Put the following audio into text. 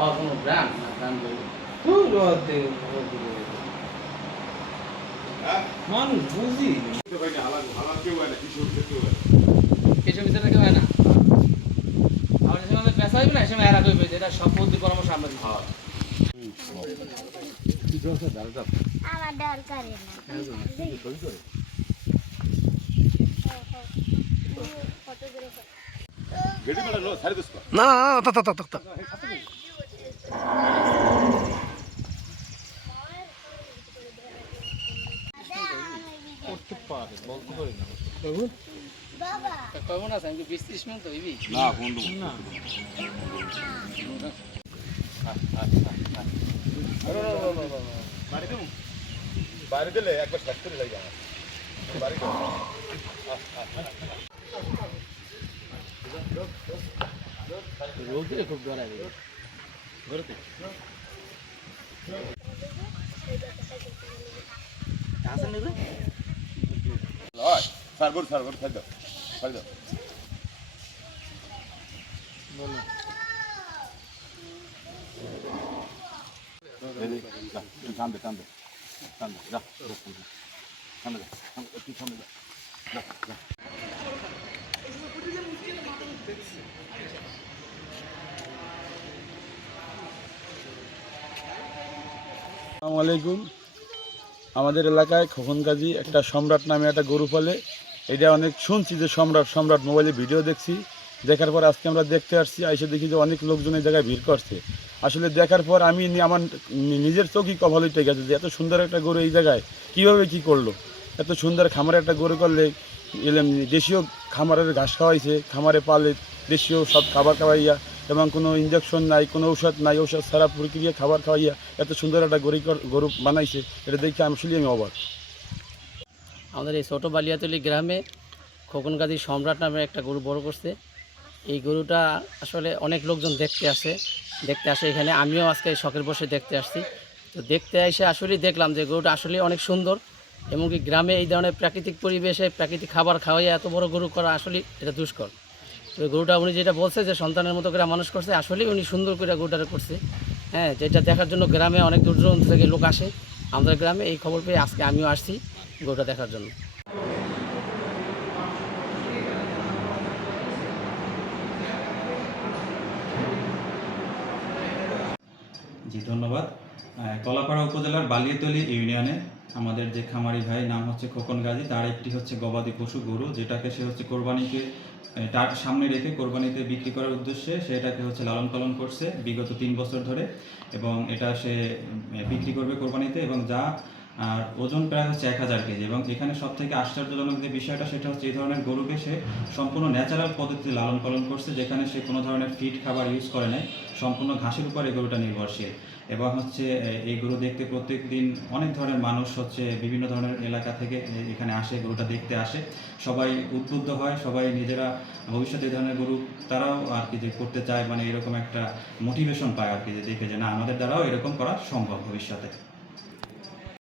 হওয়ার কোনো ব্র্যান্ড না ব্র্যান্ড মানুষ বুঝি কিছু ভিতরে কেউ হয় না আমার সময় পেশা হইবে না সে এরা কইবে যে এটা সব বুদ্ধি পরামর্শ আমরা দিচ্ছি আমার দরকারই না না তা তা তা তা করতে পারে বলতে পারি না বাবা? কইব না আমি বিশ ত্রিশ মিনিট হইবি না বাইরে দিলে একবার করে লাগে আমার বাড়ি রোদে খুব ঘুরতে হয় সার্বর সার্বর খাই দাও খাই দাও সামনে সামনে সামনে যা সামনে যা একটু সামনে যা যা যা আসসালামু আলাইকুম। আমাদের এলাকায় খোকন গাজী একটা সম্রাট নামে একটা গরু পালে। এটা অনেক শুনছি যে সম্রাট সম্রাট মোবাইলে ভিডিও দেখছি। দেখার পর আজকে আমরা দেখতে আসছি এসে দেখি যে অনেক লোকজন এই জায়গায় ভিড় করছে। আসলে দেখার পর আমি আমার নিজের চোখই কভাল হইতে গেছে যে এত সুন্দর একটা গরু এই জায়গায় কীভাবে কি করল? এত সুন্দর খামারে একটা গরু করলে দেশীয় খামারের ঘাস খাওয়াইছে, খামারে পালে দেশীয় সব খাবার খাওয়াইয়া এবং কোনো ইঞ্জেকশন নাই, কোনো ঔষধ নাই, ঔষধ ছাড়া প্রক্রিয়া খাবার খাওয়াইয়া এত সুন্দর একটা গরু গরু বানাইছে, এটা দেখে আমি আসলে আমি অবাক। আমাদের এই ছোটো বালিয়াতলি গ্রামে খোকন গাজী সম্রাট নামে একটা গরু বড় করছে। এই গরুটা আসলে অনেক লোকজন দেখতে আসে দেখতে আসে এখানে। আমিও আজকে শখের বসে দেখতে আসছি। তো দেখতে এসে আসলেই দেখলাম যে গরুটা আসলে অনেক সুন্দর, এমনকি গ্রামে এই ধরনের প্রাকৃতিক পরিবেশে প্রাকৃতিক খাবার খাওয়াইয়া এত বড় গরু করা আসলে এটা দুষ্কর। গরুটা উনি যেটা বলছে যে সন্তানের মতো করে মানুষ করছে, আসলেই উনি সুন্দর করে গরুটারে করছে। হ্যাঁ যেটা দেখার জন্য গ্রামে অনেক দূর দূরান্ত থেকে লোক আসে। আমাদের গ্রামে এই খবর পেয়ে আজকে আমিও আসছি গরুটা দেখার জন্য। জি, ধন্যবাদ। কলাপাড়া উপজেলার বালিয়াতলি ইউনিয়নে আমাদের যে খামারি ভাই নাম হচ্ছে খোকন গাজী, তার একটি হচ্ছে গবাদি পশু গরু, যেটাকে সে হচ্ছে কোরবানিকে তার সামনে রেখে কোরবানিতে বিক্রি করার উদ্দেশ্যে সে এটাকে হচ্ছে লালন পালন করছে বিগত তিন বছর ধরে এবং এটা সে বিক্রি করবে কোরবানিতে এবং যা আর ওজন প্রায় হচ্ছে এক হাজার কেজি এবং এখানে সব থেকে আশ্চর্যজনক যে বিষয়টা সেটা হচ্ছে এই ধরনের গরুকে সে সম্পূর্ণ ন্যাচারাল পদ্ধতিতে লালন পালন করছে, যেখানে সে কোনো ধরনের ফিড খাবার ইউজ করে নাই, সম্পূর্ণ ঘাসের উপর এই গরুটা নির্ভরশীল। এবং হচ্ছে এই গরু দেখতে প্রত্যেক দিন অনেক ধরনের মানুষ হচ্ছে বিভিন্ন ধরনের এলাকা থেকে এখানে আসে, গরুটা দেখতে আসে। সবাই উদ্বুদ্ধ হয়, সবাই নিজেরা ভবিষ্যতে এই ধরনের গরু তারাও আর কি যে করতে চায় মানে এরকম একটা মোটিভেশন পায় আর কি যে দেখে যে, না, আমাদের দ্বারাও এরকম করা সম্ভব ভবিষ্যতে।